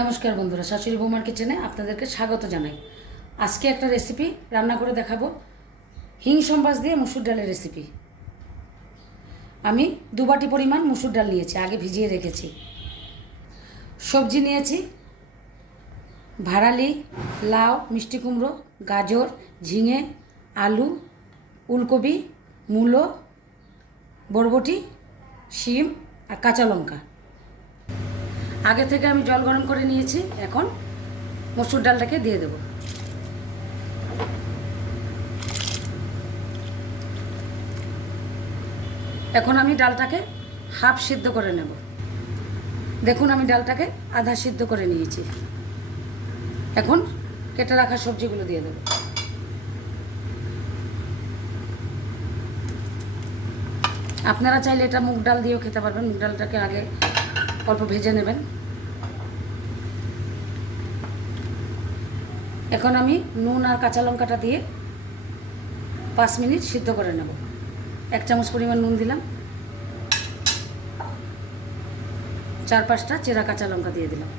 নমস্কার বন্ধুরা, শাশুড়ি বৌমার কিচেনে আপনাদেরকে স্বাগত জানাই। আজকে একটা রেসিপি রান্না করে দেখাবো, হিং সম্বাস দিয়ে মুসুর ডালের রেসিপি। আমি 2 বাটি পরিমাণ মুসুর ডাল নিয়েছি, আগে ভিজিয়ে রেখেছি। সবজি নিয়েছি ভাড়ালি, লাউ, মিষ্টি কুমড়ো, গাজর, ঝিঙে, আলু, উলকপি, মূলো, বরবটি, শিম আর কাঁচা লঙ্কা। আগে থেকে আমি জল গরম করে নিয়েছি। এখন মসুর ডালটাকে দিয়ে দেব। এখন আমি ডালটাকে হাফ সিদ্ধ করে নেব। দেখুন, আমি ডালটাকে আধা সিদ্ধ করে নিয়েছি। এখন কেটে রাখা সবজিগুলো দিয়ে দেব। আপনারা চাইলে এটা মুগ ডাল দিয়েও খেতে পারবেন। মুগ ডালটাকে আগে অল্প ভেজে নেবেন। এখন আমি নুন আর কাঁচা লঙ্কাটা দিয়ে 5 মিনিট সিদ্ধ করে নেব। 1 চামচ পরিমাণ নুন দিলাম, 4-5টা চেরা কাঁচা লঙ্কা দিয়ে দিলাম।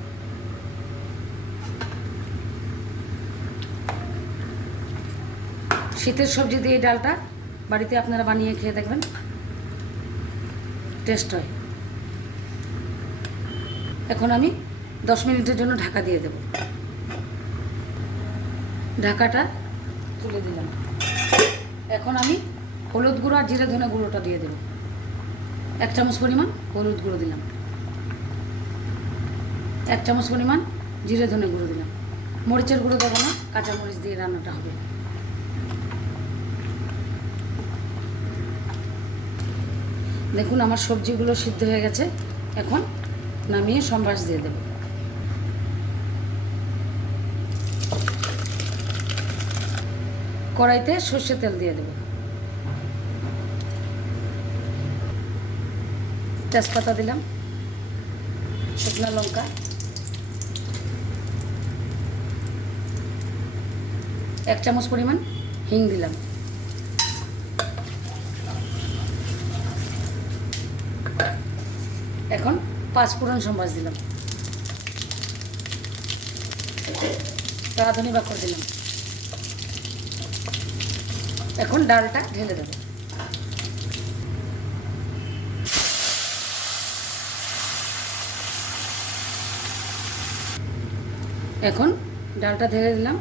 শীতের সবজি দিয়ে এই ডালটা বাড়িতে আপনারা বানিয়ে খেয়ে দেখবেন, টেস্ট হয়। এখন আমি 10 মিনিটের জন্য ঢাকা দিয়ে দেব। ঢাকাটা তুলে দিলাম। এখন আমি হলুদ গুঁড়ো আর জিরে ধনে গুঁড়োটা দিয়ে দেব। 1 চামচ পরিমাণ হলুদ গুঁড়ো দিলাম, 1 চামচ পরিমাণ জিরে ধনে গুঁড়ো দিলাম। মরিচের গুঁড়ো দেবো না, কাঁচা মরিচ দিয়ে রান্নাটা হবে। দেখুন, আমার সবজিগুলো সিদ্ধ হয়ে গেছে। এখন নামিয়ে সম্বাস দিয়ে দেব। কড়াইতে সর্ষের তেল দিয়ে দেব। তেজপাতা দিলাম, শুকনো লঙ্কা, এক চামচ পরিমাণ হিং দিলাম। এখন 5 ফোড়ন সম্বাস দিলাম, রাঁধুনি বাকর দিলাম। এখন ডালটা ঢেলে দেব। এখন ডালটা ঢেলে দিলাম।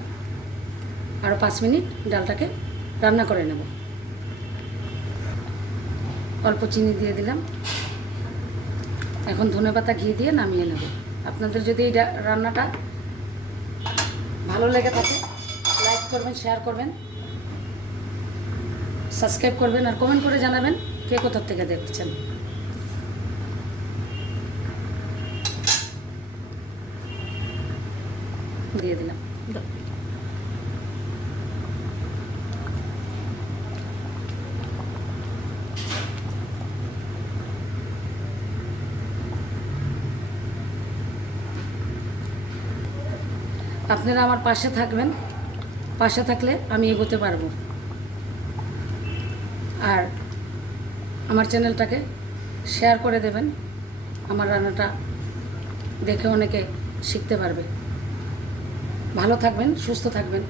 আরও 5 মিনিট ডালটাকে রান্না করে নেব। অল্প চিনি দিয়ে দিলাম। এখন ধনেপাতা ঘি দিয়ে নামিয়ে নেব। আপনাদের যদি এই রান্নাটা ভালো লেগে থাকে, লাইক করবেন, শেয়ার করবেন, সাবস্ক্রাইব করবেন আর কমেন্ট করে জানাবেন কে কোথা থেকে দেখছেন। দিয়ে দিলাম। আপনারা আমার পাশে থাকবেন, পাশে থাকলে আমি এগোতে পারবো। আর আমার চ্যানেলটাকে শেয়ার করে দেবেন। আমার রান্নাটা দেখে অনেকে শিখতে পারবে। ভালো থাকবেন, সুস্থ থাকবেন।